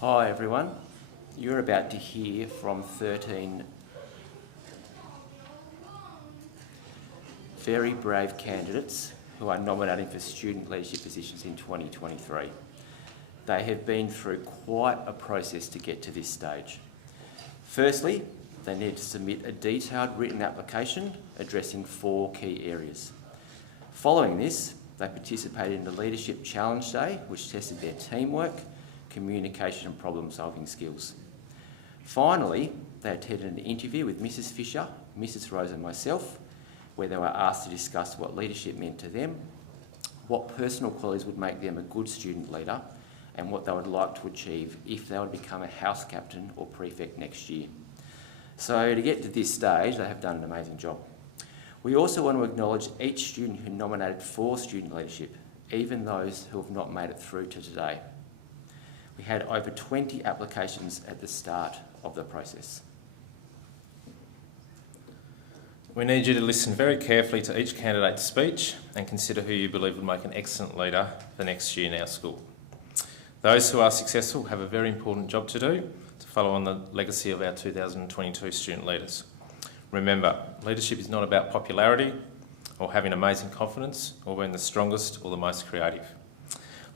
Hi everyone, you're about to hear from 13 very brave candidates who are nominating for student leadership positions in 2023. They have been through quite a process to get to this stage. Firstly, they need to submit a detailed written application addressing 4 key areas. Following this, they participated in the Leadership Challenge Day, which tested their teamwork, communication and problem-solving skills. Finally, they attended an interview with Mrs Fisher, Mrs Rose and myself, where they were asked to discuss what leadership meant to them, what personal qualities would make them a good student leader, and what they would like to achieve if they would become a house captain or prefect next year. So to get to this stage, they have done an amazing job. We also want to acknowledge each student who nominated for student leadership, even those who have not made it through to today. We had over 20 applications at the start of the process. We need you to listen very carefully to each candidate's speech and consider who you believe would make an excellent leader for next year in our school. Those who are successful have a very important job to do to follow on the legacy of our 2022 student leaders. Remember, leadership is not about popularity or having amazing confidence or being the strongest or the most creative.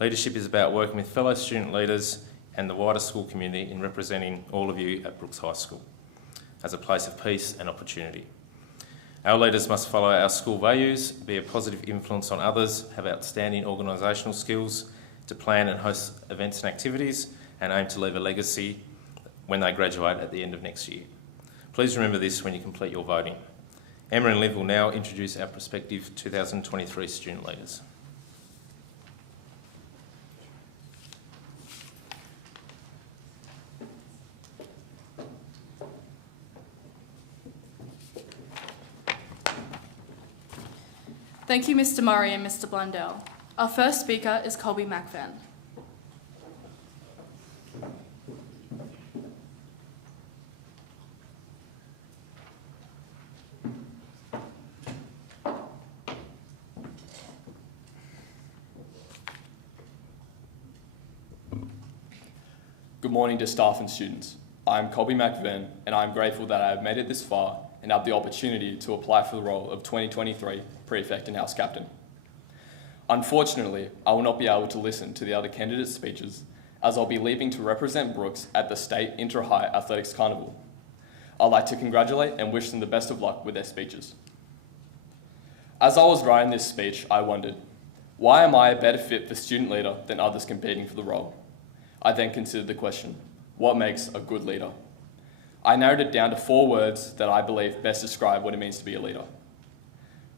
Leadership is about working with fellow student leaders and the wider school community in representing all of you at Brooks High School as a place of peace and opportunity. Our leaders must follow our school values, be a positive influence on others, have outstanding organisational skills, to plan and host events and activities, and aim to leave a legacy when they graduate at the end of next year. Please remember this when you complete your voting. Emma and Liv will now introduce our prospective 2023 student leaders. Thank you, Mr. Murray and Mr. Blundell. Our first speaker is Cody McHenry. Good morning to staff and students. I am Cody McHenry and I am grateful that I have made it this far and have the opportunity to apply for the role of 2023 Prefect and House Captain. Unfortunately, I will not be able to listen to the other candidates' speeches as I'll be leaving to represent Brooks at the State Inter-High Athletics Carnival. I'd like to congratulate and wish them the best of luck with their speeches. As I was writing this speech, I wondered, why am I a better fit for student leader than others competing for the role? I then considered the question, what makes a good leader? I narrowed it down to 4 words that I believe best describe what it means to be a leader.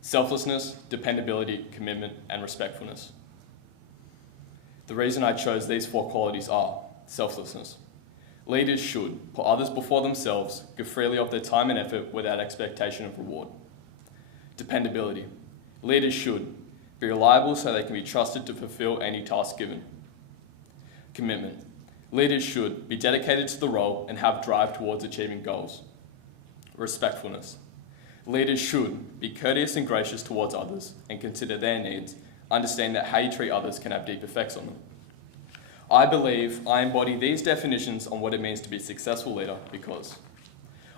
Selflessness, dependability, commitment, and respectfulness. The reason I chose these 4 qualities are selflessness. Leaders should put others before themselves, give freely of their time and effort without expectation of reward. Dependability. Leaders should be reliable so they can be trusted to fulfill any task given. Commitment. Leaders should be dedicated to the role and have drive towards achieving goals. Respectfulness. Leaders should be courteous and gracious towards others and consider their needs, understanding that how you treat others can have deep effects on them. I believe I embody these definitions on what it means to be a successful leader because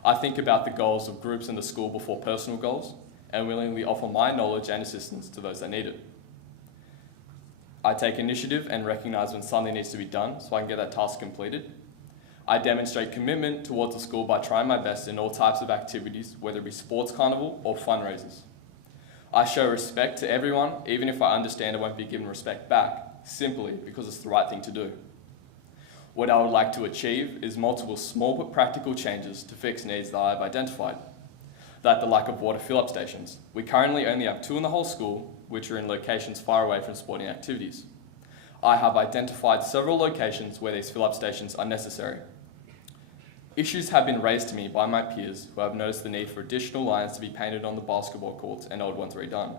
I think about the goals of groups in the school before personal goals and willingly offer my knowledge and assistance to those that need it. I take initiative and recognise when something needs to be done so I can get that task completed. I demonstrate commitment towards the school by trying my best in all types of activities, whether it be sports carnival or fundraisers. I show respect to everyone, even if I understand I won't be given respect back, simply because it's the right thing to do. What I would like to achieve is multiple small but practical changes to fix needs that I've identified. Like the lack of water fill-up stations. We currently only have 2 in the whole school, which are in locations far away from sporting activities. I have identified several locations where these fill-up stations are necessary. Issues have been raised to me by my peers who have noticed the need for additional lines to be painted on the basketball courts and old ones redone.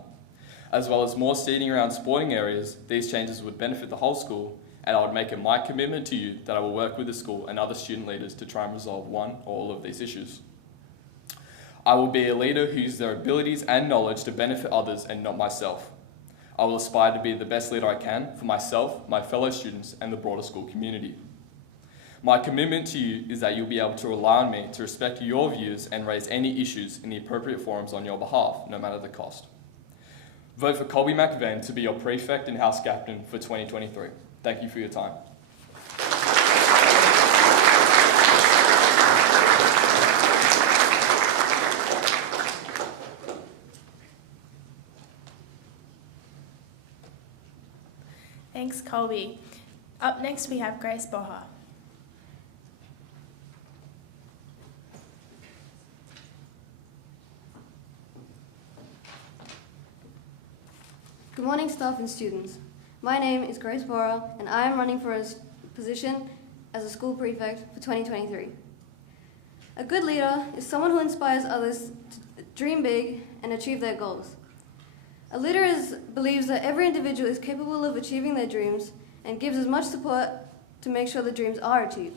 As well as more seating around sporting areas, these changes would benefit the whole school and I would make it my commitment to you that I will work with the school and other student leaders to try and resolve one or all of these issues. I will be a leader who uses their abilities and knowledge to benefit others and not myself. I will aspire to be the best leader I can for myself, my fellow students, and the broader school community. My commitment to you is that you'll be able to rely on me to respect your views and raise any issues in the appropriate forums on your behalf, no matter the cost. Vote for Colby McVen to be your prefect and house captain for 2023. Thank you for your time. Thanks, Colby. Up next, we have Grace Boha. Good morning, staff and students. My name is Grace Bora, and I am running for a position as a school prefect for 2023. A good leader is someone who inspires others to dream big and achieve their goals. A leader believes that every individual is capable of achieving their dreams and gives as much support to make sure the dreams are achieved.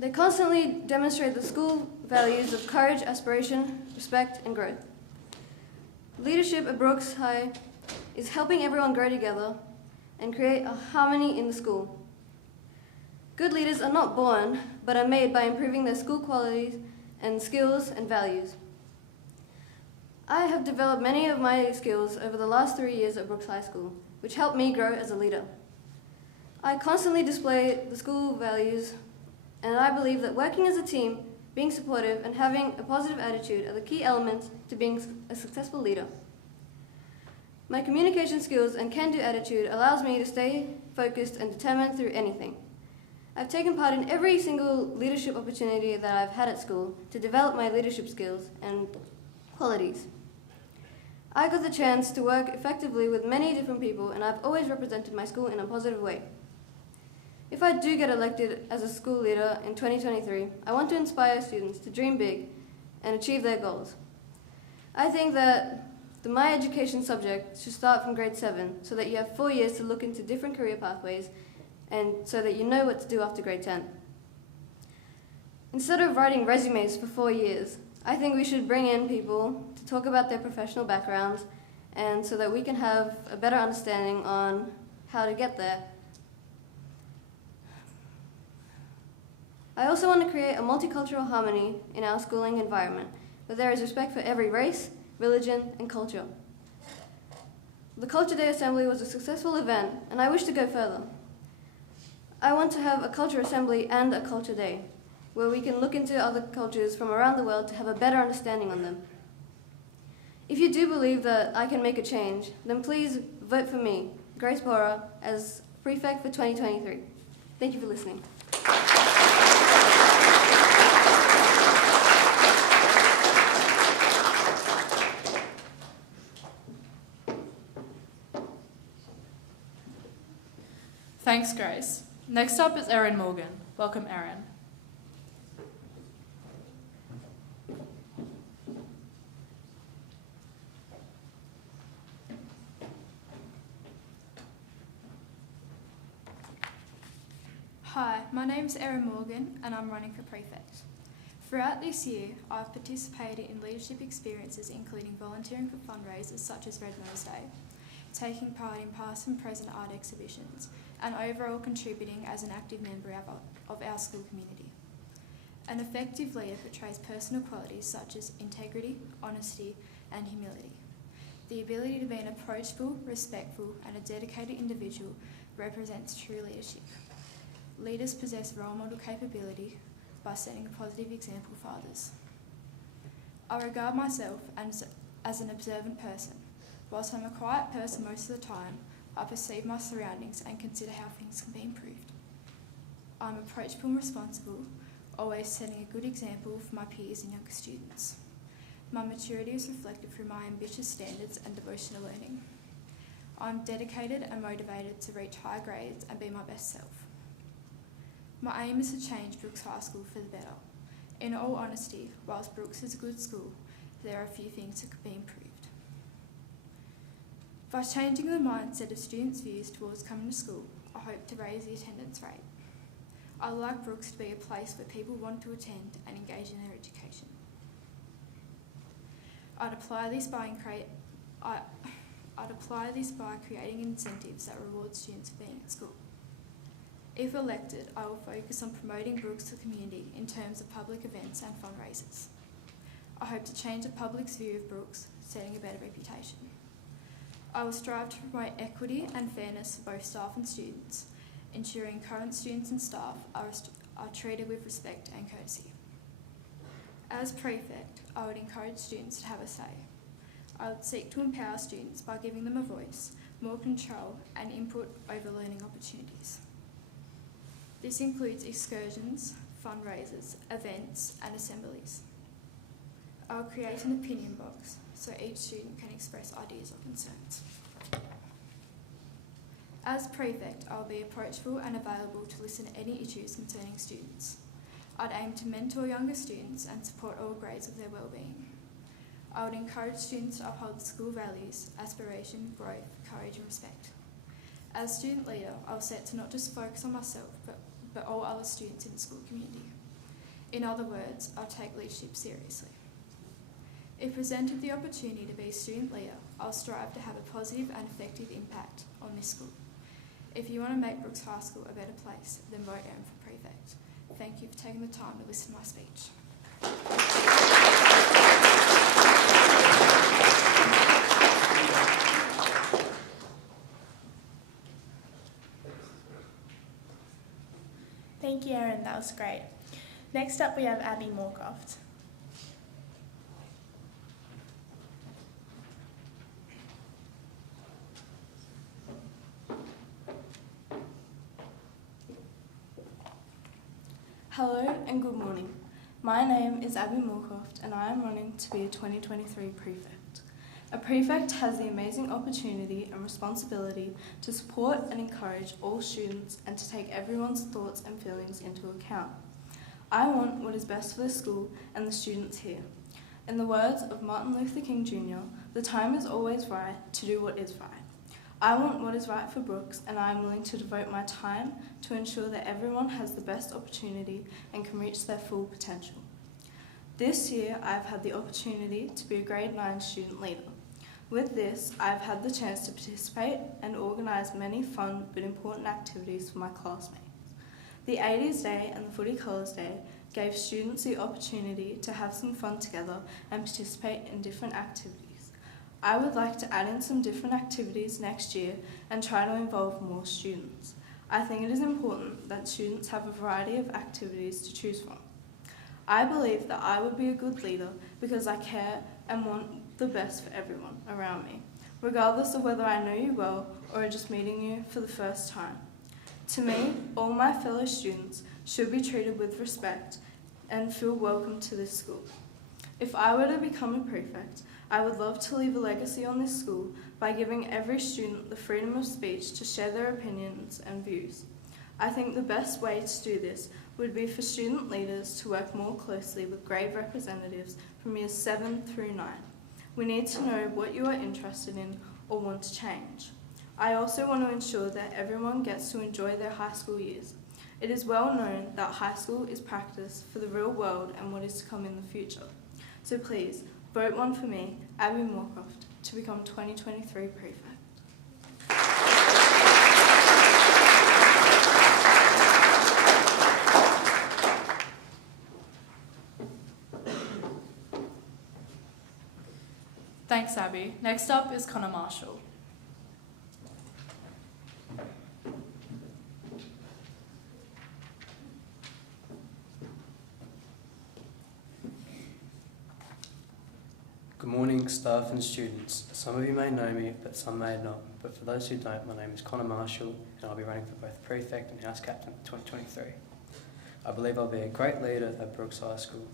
They constantly demonstrate the school values of courage, aspiration, respect, and growth. Leadership at Brooks High is helping everyone grow together and create a harmony in the school. Good leaders are not born, but are made by improving their school qualities and skills and values. I have developed many of my skills over the last 3 years at Brooks High School, which helped me grow as a leader. I constantly display the school values, and I believe that working as a team, being supportive, and having a positive attitude are the key elements to being a successful leader. My communication skills and can-do attitude allows me to stay focused and determined through anything. I've taken part in every single leadership opportunity that I've had at school to develop my leadership skills and qualities. I got the chance to work effectively with many different people, and I've always represented my school in a positive way. If I do get elected as a school leader in 2023, I want to inspire students to dream big and achieve their goals. I think that the My Education subject should start from grade 7 so that you have 4 years to look into different career pathways and so that you know what to do after grade 10. Instead of writing resumes for 4 years, I think we should bring in people to talk about their professional backgrounds and so that we can have a better understanding on how to get there. I also want to create a multicultural harmony in our schooling environment, where there is respect for every race, religion, and culture. The Culture Day Assembly was a successful event, and I wish to go further. I want to have a culture assembly and a culture day, where we can look into other cultures from around the world to have a better understanding on them. If you do believe that I can make a change, then please vote for me, Grace Bora, as prefect for 2023. Thank you for listening. Thanks, Grace. Next up is Erin Morgan. Welcome, Erin. Hi, my name's Erin Morgan and I'm running for prefect. Throughout this year, I've participated in leadership experiences including volunteering for fundraisers such as Red Nose Day, taking part in past and present art exhibitions, and overall contributing as an active member of our school community. An effective leader portrays personal qualities such as integrity, honesty, and humility. The ability to be an approachable, respectful, and a dedicated individual represents true leadership. Leaders possess role model capability by setting a positive example for others. I regard myself as an observant person. Whilst I'm a quiet person most of the time, I perceive my surroundings and consider how things can be improved. I'm approachable and responsible, always setting a good example for my peers and younger students. My maturity is reflected through my ambitious standards and devotion to learning. I'm dedicated and motivated to reach high grades and be my best self. My aim is to change Brooks High School for the better. In all honesty, whilst Brooks is a good school, there are a few things that could be improved. By changing the mindset of students' views towards coming to school, I hope to raise the attendance rate. I'd like Brooks to be a place where people want to attend and engage in their education. I'd apply this by creating incentives that reward students for being at school. If elected, I will focus on promoting Brooks to the community in terms of public events and fundraisers. I hope to change the public's view of Brooks, setting a better reputation. I will strive to promote equity and fairness for both staff and students, ensuring current students and staff are treated with respect and courtesy. As prefect, I would encourage students to have a say. I would seek to empower students by giving them a voice, more control and input over learning opportunities. This includes excursions, fundraisers, events and assemblies. I will create an opinion box so each student can express ideas or concerns. As prefect, I will be approachable and available to listen to any issues concerning students. I'd aim to mentor younger students and support all grades of their wellbeing. I would encourage students to uphold the school values, aspiration, growth, courage and respect. As student leader, I will set to not just focus on myself, but all other students in the school community. In other words, I'll take leadership seriously. If presented the opportunity to be a student leader, I'll strive to have a positive and effective impact on this school. If you want to make Brooks High School a better place, then vote Erin for prefect. Thank you for taking the time to listen to my speech. Thank you, Erin. That was great. Next up, we have Abby Morecroft. Hello and good morning. My name is Abby Morecroft and I am running to be a 2023 prefect. A prefect has the amazing opportunity and responsibility to support and encourage all students and to take everyone's thoughts and feelings into account. I want what is best for the school and the students here. In the words of Martin Luther King Jr., the time is always right to do what is right. I want what is right for Brooks and I am willing to devote my time to ensure that everyone has the best opportunity and can reach their full potential. This year I have had the opportunity to be a grade 9 student leader. With this, I have had the chance to participate and organise many fun but important activities for my classmates. The 80s Day and the Footy Colours Day gave students the opportunity to have some fun together and participate in different activities. I would like to add in some different activities next year and try to involve more students. I think it is important that students have a variety of activities to choose from. I believe that I would be a good leader because I care and want the best for everyone around me, regardless of whether I know you well or are just meeting you for the first time. To me, all my fellow students should be treated with respect and feel welcome to this school. If I were to become a prefect, I would love to leave a legacy on this school by giving every student the freedom of speech to share their opinions and views. I think the best way to do this would be for student leaders to work more closely with grade representatives from years 7 through 9. We need to know what you are interested in or want to change. I also want to ensure that everyone gets to enjoy their high school years. It is well known that high school is practice for the real world and what is to come in the future. So please, vote one for me, Abby Morecroft, to become 2023 prefect. Thanks, Abby. Next up is Connor Marshall. Good morning, staff and students. Some of you may know me, but some may not. But for those who don't, my name is Connor Marshall, and I'll be running for both Prefect and House Captain for 2023. I believe I'll be a great leader at Brooks High School.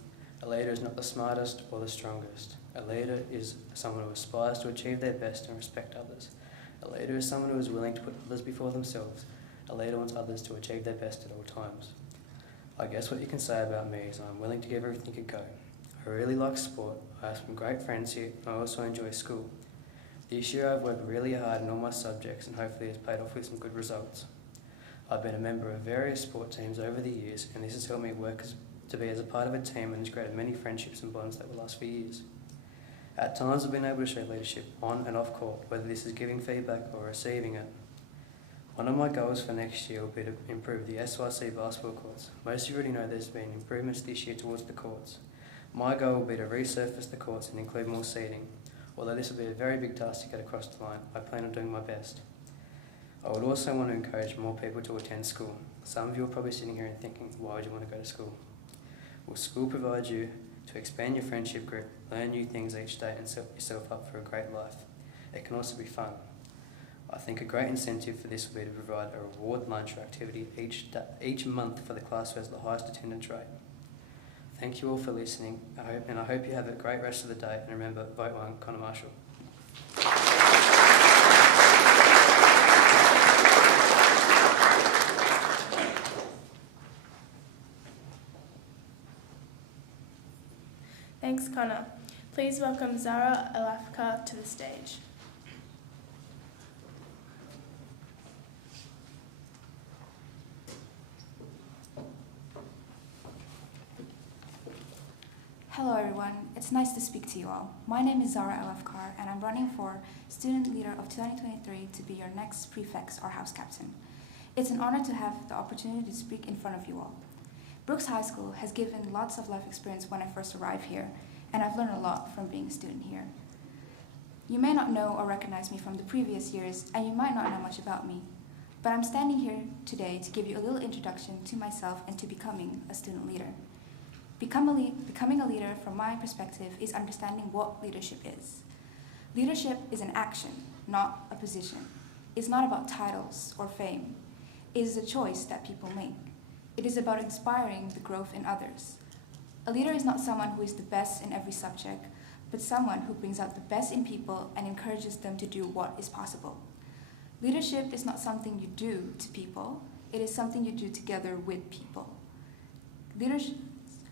A leader is not the smartest or the strongest. A leader is someone who aspires to achieve their best and respect others. A leader is someone who is willing to put others before themselves. A leader wants others to achieve their best at all times. I guess what you can say about me is I'm willing to give everything a go. I really like sport, I have some great friends here, and I also enjoy school. This year I've worked really hard in all my subjects and hopefully it's paid off with some good results. I've been a member of various sport teams over the years, and this has helped me work to be as a part of a team and has created many friendships and bonds that will last for years. At times I've been able to show leadership on and off court, whether this is giving feedback or receiving it. One of my goals for next year will be to improve the SYC basketball courts. Most of you already know there's been improvements this year towards the courts. My goal will be to resurface the courts and include more seating. Although this will be a very big task to get across the line, I plan on doing my best. I would also want to encourage more people to attend school. Some of you are probably sitting here and thinking, why would you want to go to school? Well, school provides you to expand your friendship group, learn new things each day and set yourself up for a great life. It can also be fun. I think a great incentive for this will be to provide a reward lunch or activity each month for the class who has the highest attendance rate. Thank you all for listening, I hope you have a great rest of the day, and remember, vote 1, Connor Marshall. Thanks, Connor. Please welcome Zara Alafka to the stage. Hello everyone, it's nice to speak to you all. My name is Zara Alafkar and I'm running for Student Leader of 2023 to be your next prefect or house captain. It's an honor to have the opportunity to speak in front of you all. Brooks High School has given lots of life experience when I first arrived here, and I've learned a lot from being a student here. You may not know or recognize me from the previous years, and you might not know much about me, but I'm standing here today to give you a little introduction to myself and to becoming a student leader. Becoming a leader, from my perspective, is understanding what leadership is. Leadership is an action, not a position. It's not about titles or fame. It is a choice that people make. It is about inspiring the growth in others. A leader is not someone who is the best in every subject, but someone who brings out the best in people and encourages them to do what is possible. Leadership is not something you do to people, it is something you do together with people.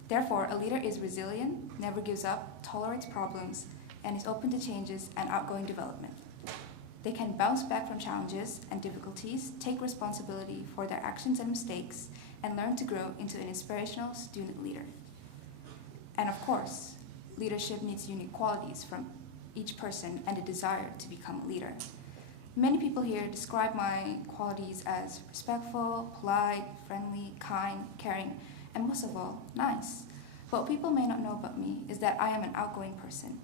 Therefore, a leader is resilient, never gives up, tolerates problems, and is open to changes and outgoing development. They can bounce back from challenges and difficulties, take responsibility for their actions and mistakes, and learn to grow into an inspirational student leader. And of course, leadership needs unique qualities from each person and a desire to become a leader. Many people here describe my qualities as respectful, polite, friendly, kind, caring, and most of all, nice. What people may not know about me is that I am an outgoing person.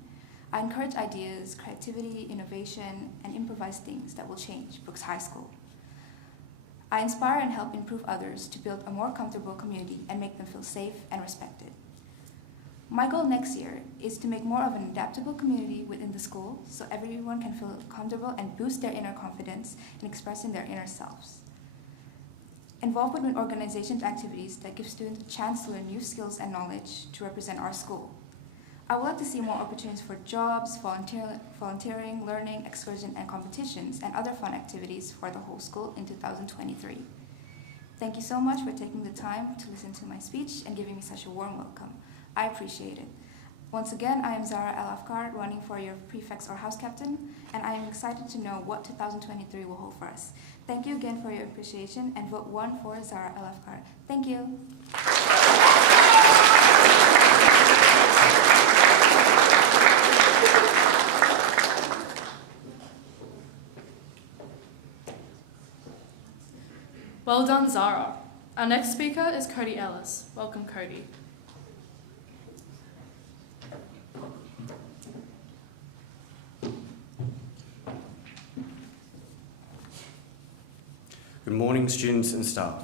I encourage ideas, creativity, innovation, and improvise things that will change Brooks High School. I inspire and help improve others to build a more comfortable community and make them feel safe and respected. My goal next year is to make more of an adaptable community within the school so everyone can feel comfortable and boost their inner confidence in expressing their inner selves. Involvement with organizations and activities that give students a chance to learn new skills and knowledge to represent our school. I would like to see more opportunities for jobs, volunteering, learning, excursion, and competitions, and other fun activities for the whole school in 2023. Thank you so much for taking the time to listen to my speech and giving me such a warm welcome. I appreciate it. Once again, I am Zara Alafkar, running for your prefect or house captain, and I am excited to know what 2023 will hold for us. Thank you again for your appreciation, and vote 1 for Zara Alafkar. Thank you. Well done, Zara. Our next speaker is Cody Ellis. Welcome, Cody. Good morning, students and staff.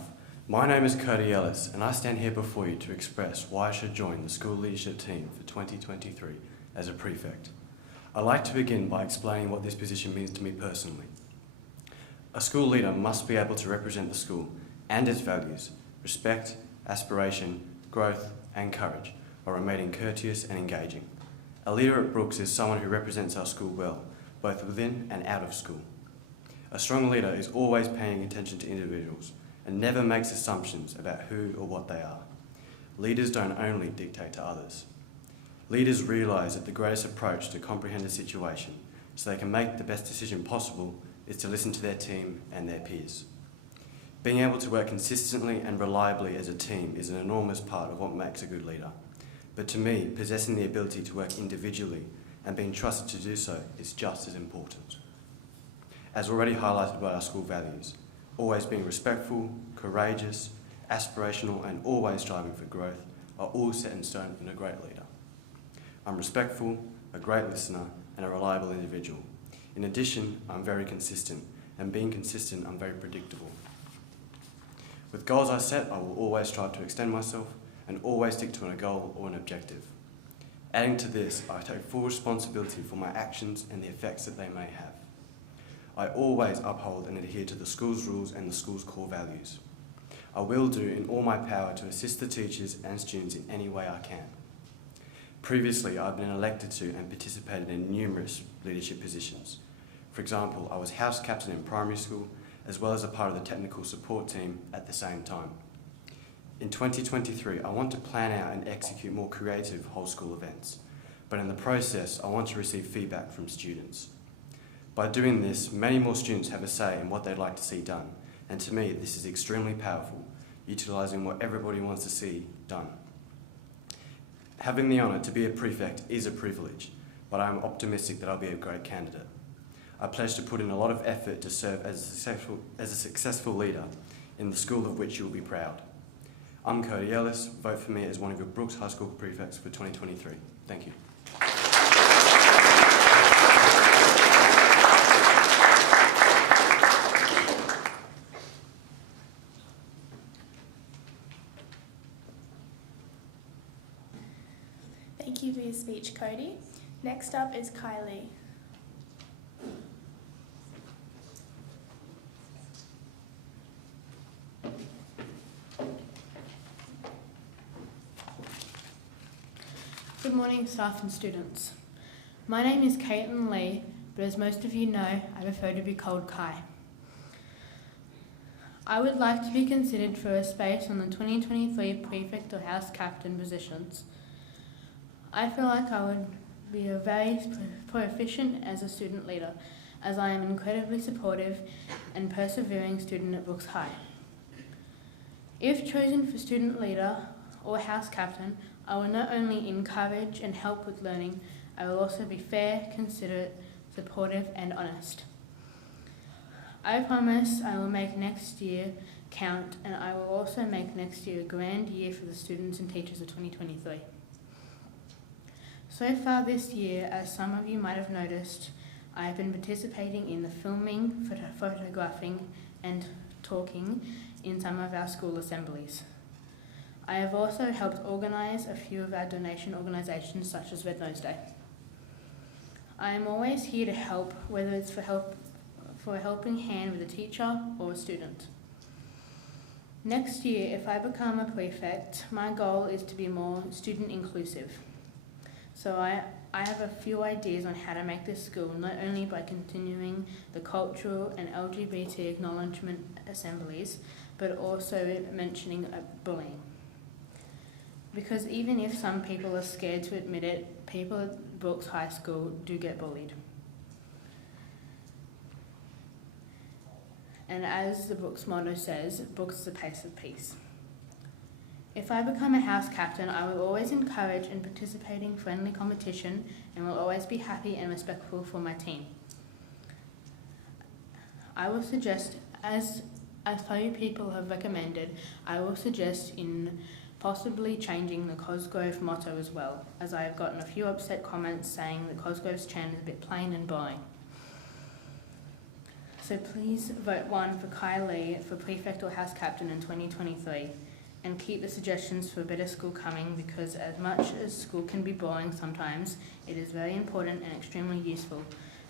My name is Cody Ellis, and I stand here before you to express why I should join the school leadership team for 2023 as a prefect. I'd like to begin by explaining what this position means to me personally. A school leader must be able to represent the school and its values, respect, aspiration, growth, and courage, while remaining courteous and engaging. A leader at Brooks is someone who represents our school well, both within and out of school. A strong leader is always paying attention to individuals and never makes assumptions about who or what they are. Leaders don't only dictate to others. Leaders realise that the greatest approach to comprehend a situation so they can make the best decision possible is to listen to their team and their peers. Being able to work consistently and reliably as a team is an enormous part of what makes a good leader. But to me, possessing the ability to work individually and being trusted to do so is just as important. As already highlighted by our school values, always being respectful, courageous, aspirational and always striving for growth are all set in stone in a great leader. I'm respectful, a great listener and a reliable individual. In addition, I'm very consistent, and being consistent, I'm very predictable. With goals I set, I will always strive to extend myself and always stick to a goal or an objective. Adding to this, I take full responsibility for my actions and the effects that they may have. I always uphold and adhere to the school's rules and the school's core values. I will do in all my power to assist the teachers and students in any way I can. Previously, I've been elected to and participated in numerous leadership positions. For example, I was house captain in primary school, as well as a part of the technical support team at the same time. In 2023, I want to plan out and execute more creative whole school events, but in the process, I want to receive feedback from students. By doing this, many more students have a say in what they'd like to see done, and to me, this is extremely powerful, utilising what everybody wants to see done. Having the honour to be a prefect is a privilege, but I am optimistic that I'll be a great candidate. I pledge to put in a lot of effort to serve as a successful leader in the school of which you will be proud. I'm Cody Ellis. Vote for me as one of your Brooks High School prefects for 2023. Thank you. Thank you for your speech, Cody. Next up is Kylie. Good morning, staff and students. My name is Caitlin Lee, but as most of you know, I prefer to be called Kai. I would like to be considered for a space on the 2023 prefect or house captain positions. I feel like I would be a very proficient as a student leader, as I am an incredibly supportive and persevering student at Brooks High. If chosen for student leader or house captain, I will not only encourage and help with learning, I will also be fair, considerate, supportive and honest. I promise I will make next year count, and I will also make next year a grand year for the students and teachers of 2023. So far this year, as some of you might have noticed, I have been participating in the filming, photographing and talking in some of our school assemblies. I have also helped organise a few of our donation organisations such as Red Nose Day. I am always here to help, whether it's for a helping hand with a teacher or a student. Next year, if I become a prefect, my goal is to be more student inclusive. So I have a few ideas on how to make this school, not only by continuing the cultural and LGBT acknowledgement assemblies, but also mentioning bullying. Because even if some people are scared to admit it, people at Brooks High School do get bullied. And as the Brooks motto says, Brooks is a place of peace. If I become a house captain, I will always encourage and participate in friendly competition and will always be happy and respectful for my team. I will suggest, as few people have recommended, I will suggest in possibly changing the Cosgrove motto as well, as I have gotten a few upset comments saying that Cosgrove's chant is a bit plain and boring. So please vote 1 for Kai Lee for prefect or house captain in 2023, and keep the suggestions for a better school coming, because as much as school can be boring sometimes, it is very important and extremely useful.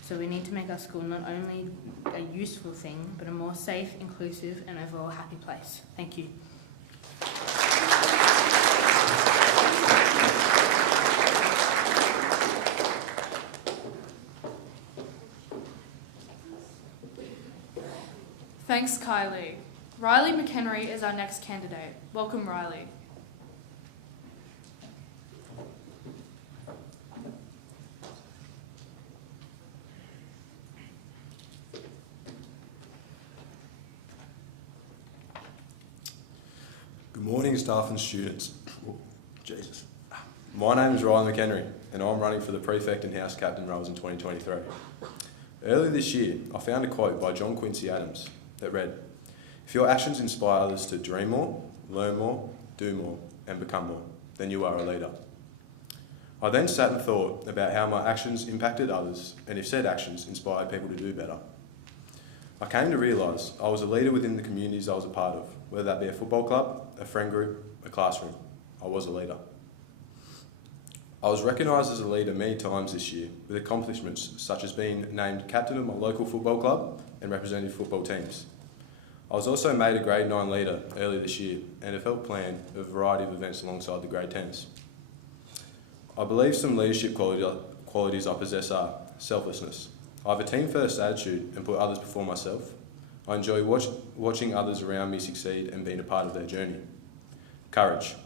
So we need to make our school not only a useful thing, but a more safe, inclusive and overall happy place. Thank you. Thanks, Kylie. Rylee McHenry is our next candidate. Welcome, Rylee. Good morning, staff and students. Oh, Jesus. My name is Rylee McHenry, and I'm running for the Prefect and House Captain roles in 2023. Earlier this year, I found a quote by John Quincy Adams that read, "If your actions inspire others to dream more, learn more, do more, and become more, then you are a leader." I then sat and thought about how my actions impacted others, and if said actions inspired people to do better. I came to realise I was a leader within the communities I was a part of, whether that be a football club, a friend group, a classroom. I was a leader. I was recognised as a leader many times this year, with accomplishments such as being named captain of my local football club and representing football teams. I was also made a Grade 9 leader earlier this year and have helped plan a variety of events alongside the Grade 10s. I believe some leadership qualities I possess are selflessness. I have a team-first attitude and put others before myself. I enjoy watching others around me succeed and being a part of their journey. Courage.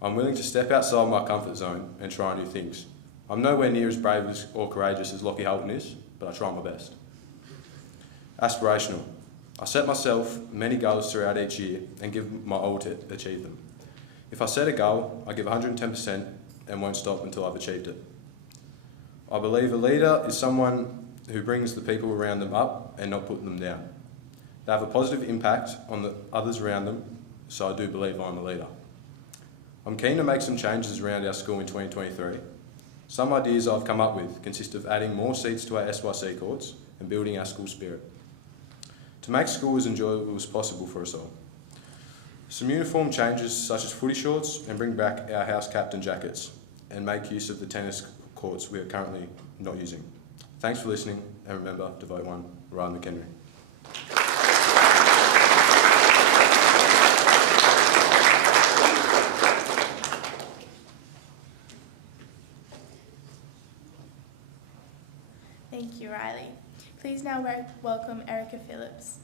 I'm willing to step outside my comfort zone and try new things. I'm nowhere near as brave or courageous as Lockie Holton is, but I try my best. Aspirational. I set myself many goals throughout each year and give my all to achieve them. If I set a goal, I give 110% and won't stop until I've achieved it. I believe a leader is someone who brings the people around them up and not put them down. They have a positive impact on the others around them, so I do believe I'm a leader. I'm keen to make some changes around our school in 2023. Some ideas I've come up with consist of adding more seats to our SYC courts and building our school spirit, to make school as enjoyable as possible for us all. Some uniform changes such as footy shorts and bring back our house captain jackets and make use of the tennis courts we are currently not using. Thanks for listening, and remember to vote one, Rylee McHenry. Thank you, Rylee. Please now welcome Erika Phillips.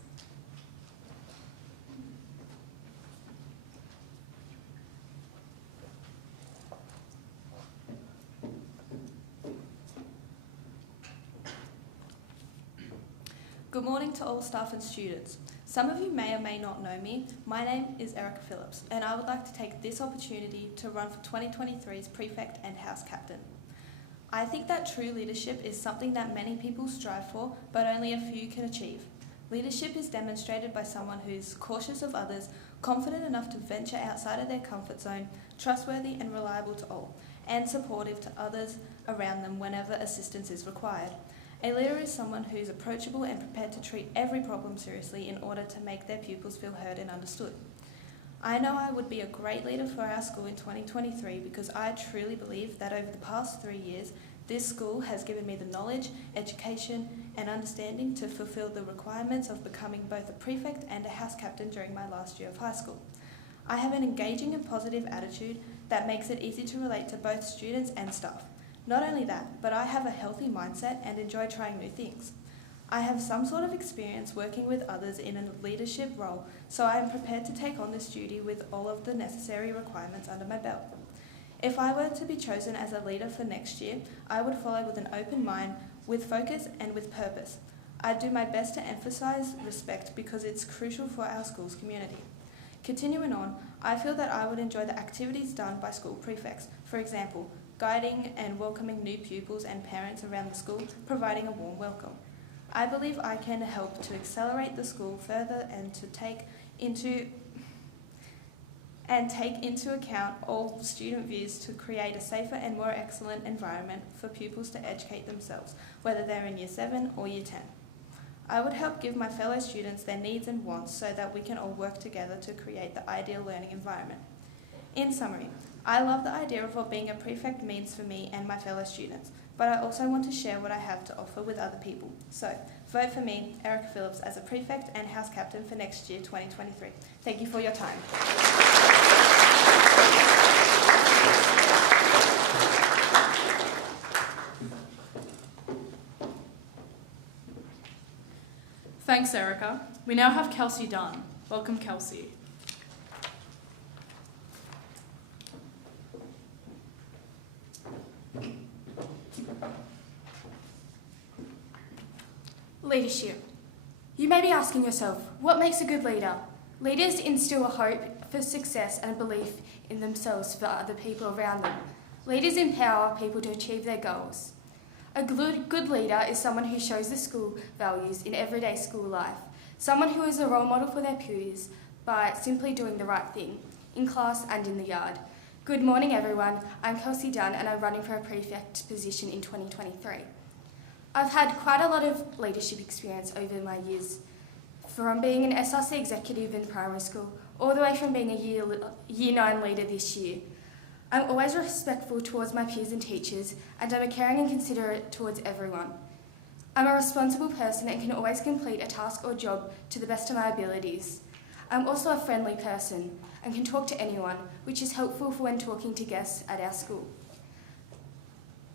Good morning to all staff and students. Some of you may or may not know me. My name is Erika Phillips, and I would like to take this opportunity to run for 2023's Prefect and House Captain. I think that true leadership is something that many people strive for, but only a few can achieve. Leadership is demonstrated by someone who is cautious of others, confident enough to venture outside of their comfort zone, trustworthy and reliable to all, and supportive to others around them whenever assistance is required. A leader is someone who is approachable and prepared to treat every problem seriously in order to make their pupils feel heard and understood. I know I would be a great leader for our school in 2023 because I truly believe that over the past 3 years, this school has given me the knowledge, education, and understanding to fulfill the requirements of becoming both a prefect and a house captain during my last year of high school. I have an engaging and positive attitude that makes it easy to relate to both students and staff. Not only that, but I have a healthy mindset and enjoy trying new things. I have some sort of experience working with others in a leadership role, so I am prepared to take on this duty with all of the necessary requirements under my belt. If I were to be chosen as a leader for next year, I would follow with an open mind, with focus and with purpose. I'd do my best to emphasise respect because it's crucial for our school's community. Continuing on, I feel that I would enjoy the activities done by school prefects, for example, guiding and welcoming new pupils and parents around the school, providing a warm welcome. I believe I can help to accelerate the school further and to take into account all student views to create a safer and more excellent environment for pupils to educate themselves, whether they're in Year 7 or Year 10. I would help give my fellow students their needs and wants so that we can all work together to create the ideal learning environment. In summary, I love the idea of what being a prefect means for me and my fellow students, but I also want to share what I have to offer with other people. So, vote for me, Erika Phillips, as a prefect and house captain for next year, 2023. Thank you for your time. Thanks, Erika. We now have Kelsey Dunn. Welcome, Kelsey. Leadership. You may be asking yourself, what makes a good leader? Leaders instill a hope for success and a belief in themselves for other people around them. Leaders empower people to achieve their goals. A good leader is someone who shows the school values in everyday school life, someone who is a role model for their peers by simply doing the right thing, in class and in the yard. Good morning everyone, I'm Kelsey Dunn and I'm running for a prefect position in 2023. I've had quite a lot of leadership experience over my years, from being an SRC executive in primary school, all the way from being a year 9 leader this year. I'm always respectful towards my peers and teachers, and I'm a caring and considerate towards everyone. I'm a responsible person and can always complete a task or job to the best of my abilities. I'm also a friendly person and can talk to anyone, which is helpful for when talking to guests at our school.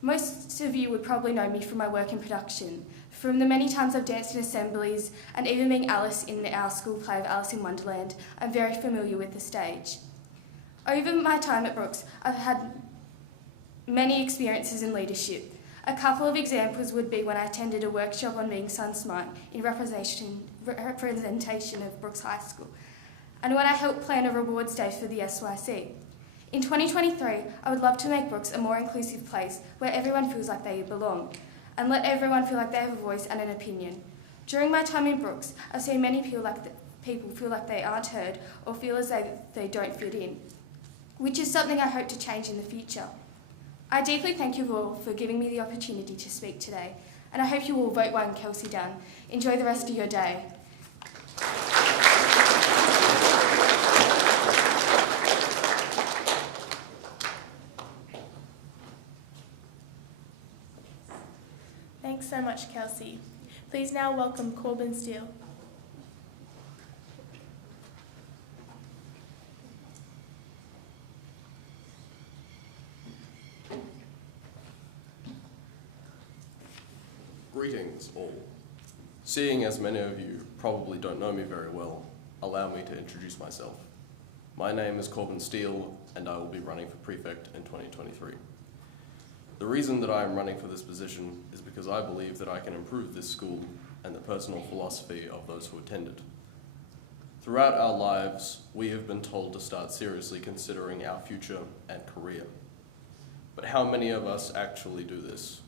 Most of you would probably know me from my work in production, from the many times I've danced in assemblies, and even being Alice in our school play of Alice in Wonderland. I'm very familiar with the stage. Over my time at Brooks, I've had many experiences in leadership. A couple of examples would be when I attended a workshop on being Sun Smart in representation of Brooks High School, and when I helped plan a rewards day for the SYC. In 2023, I would love to make Brooks a more inclusive place where everyone feels like they belong, and let everyone feel like they have a voice and an opinion. During my time in Brooks, I've seen many people feel like they aren't heard or feel as though they don't fit in, which is something I hope to change in the future. I deeply thank you all for giving me the opportunity to speak today, and I hope you all vote one Kelsey Dunn. Enjoy the rest of your day. Thanks so much, Kelsey. Please now welcome Corbin Steel. Greetings all. Seeing as many of you probably don't know me very well, allow me to introduce myself. My name is Corbin Steel and I will be running for prefect in 2023. The reason that I am running for this position is because I believe that I can improve this school and the personal philosophy of those who attend it. Throughout our lives, we have been told to start seriously considering our future and career. But how many of us actually do this?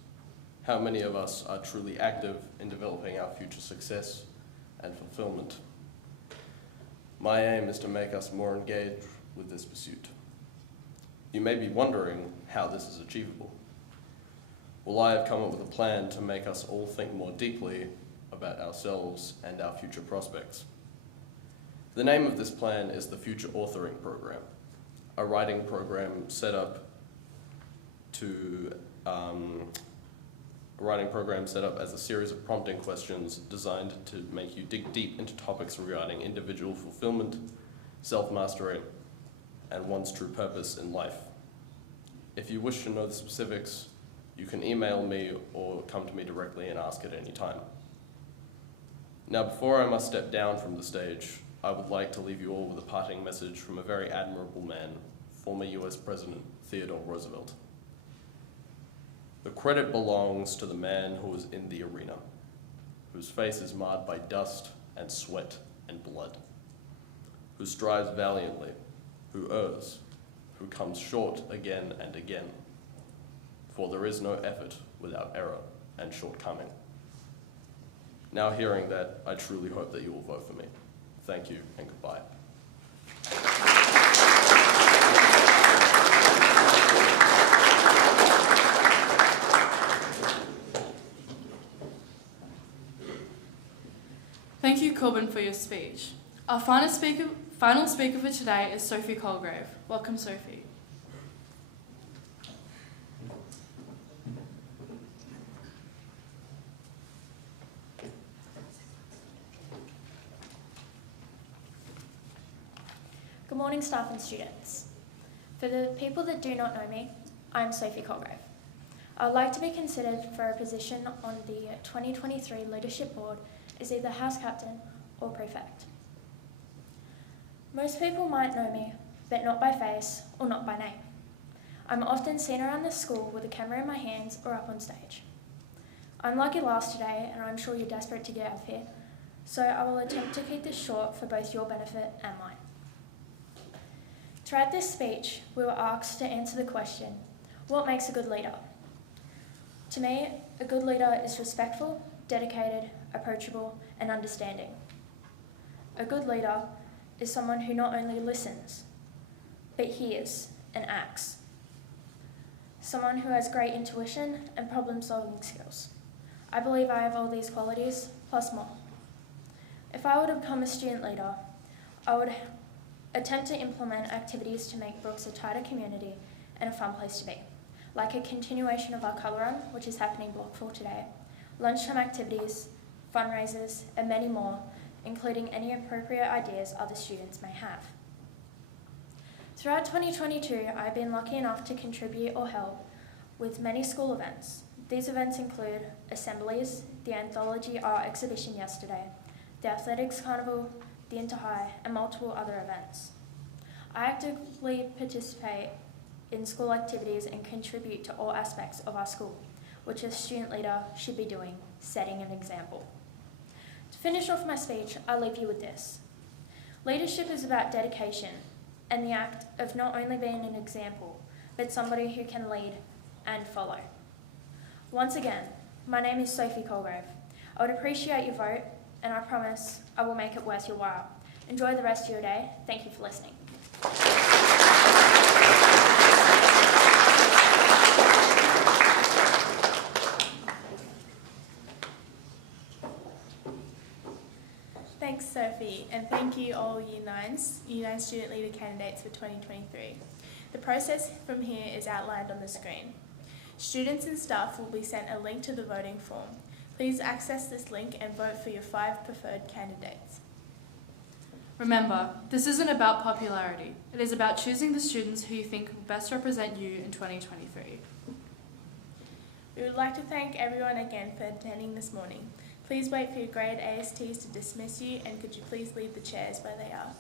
How many of us are truly active in developing our future success and fulfillment? My aim is to make us more engaged with this pursuit. You may be wondering how this is achievable. Well, I have come up with a plan to make us all think more deeply about ourselves and our future prospects. The name of this plan is the Future Authoring Program, a writing program set up as a series of prompting questions designed to make you dig deep into topics regarding individual fulfillment, self-mastery, and one's true purpose in life. If you wish to know the specifics, you can email me or come to me directly and ask at any time. Now, before I must step down from the stage, I would like to leave you all with a parting message from a very admirable man, former US President Theodore Roosevelt. The credit belongs to the man who is in the arena, whose face is marred by dust and sweat and blood, who strives valiantly, who errs, who comes short again and again. For there is no effort without error and shortcoming. Now hearing that, I truly hope that you will vote for me. Thank you and goodbye. Thank you, Corbin, for your speech. Our final speaker for today is Sophie Colgrave. Welcome, Sophie. Good morning, staff and students. For the people that do not know me, I'm Sophie Colgrave. I would like to be considered for a position on the 2023 Leadership Board as either House Captain or Prefect. Most people might know me, but not by face or not by name. I'm often seen around the school with a camera in my hands or up on stage. I'm lucky last today, and I'm sure you're desperate to get out of here, so I will attempt to keep this short for both your benefit and mine. Throughout this speech, we were asked to answer the question, what makes a good leader? To me, a good leader is respectful, dedicated, approachable, and understanding. A good leader is someone who not only listens, but hears and acts. Someone who has great intuition and problem-solving skills. I believe I have all these qualities, plus more. If I were to become a student leader, I would attempt to implement activities to make Brooks a tighter community and a fun place to be, like a continuation of our colour run, which is happening block 4 today, lunchtime activities, fundraisers, and many more, including any appropriate ideas other students may have. Throughout 2022, I've been lucky enough to contribute or help with many school events. These events include assemblies, the Anthology Art Exhibition yesterday, the Athletics Carnival, the Inter-High, and multiple other events. I actively participate in school activities and contribute to all aspects of our school, which a student leader should be doing, setting an example. To finish off my speech, I'll leave you with this. Leadership is about dedication and the act of not only being an example, but somebody who can lead and follow. Once again, my name is Sophie Colgrave. I would appreciate your vote, and I promise I will make it worth your while. Enjoy the rest of your day. Thank you for listening. Thanks, Sophie, and thank you all Year 9 Student Leader candidates for 2023. The process from here is outlined on the screen. Students and staff will be sent a link to the voting form. Please access this link and vote for your 5 preferred candidates. Remember, this isn't about popularity. It is about choosing the students who you think will best represent you in 2023. We would like to thank everyone again for attending this morning. Please wait for your grade ASTs to dismiss you, and could you please leave the chairs where they are.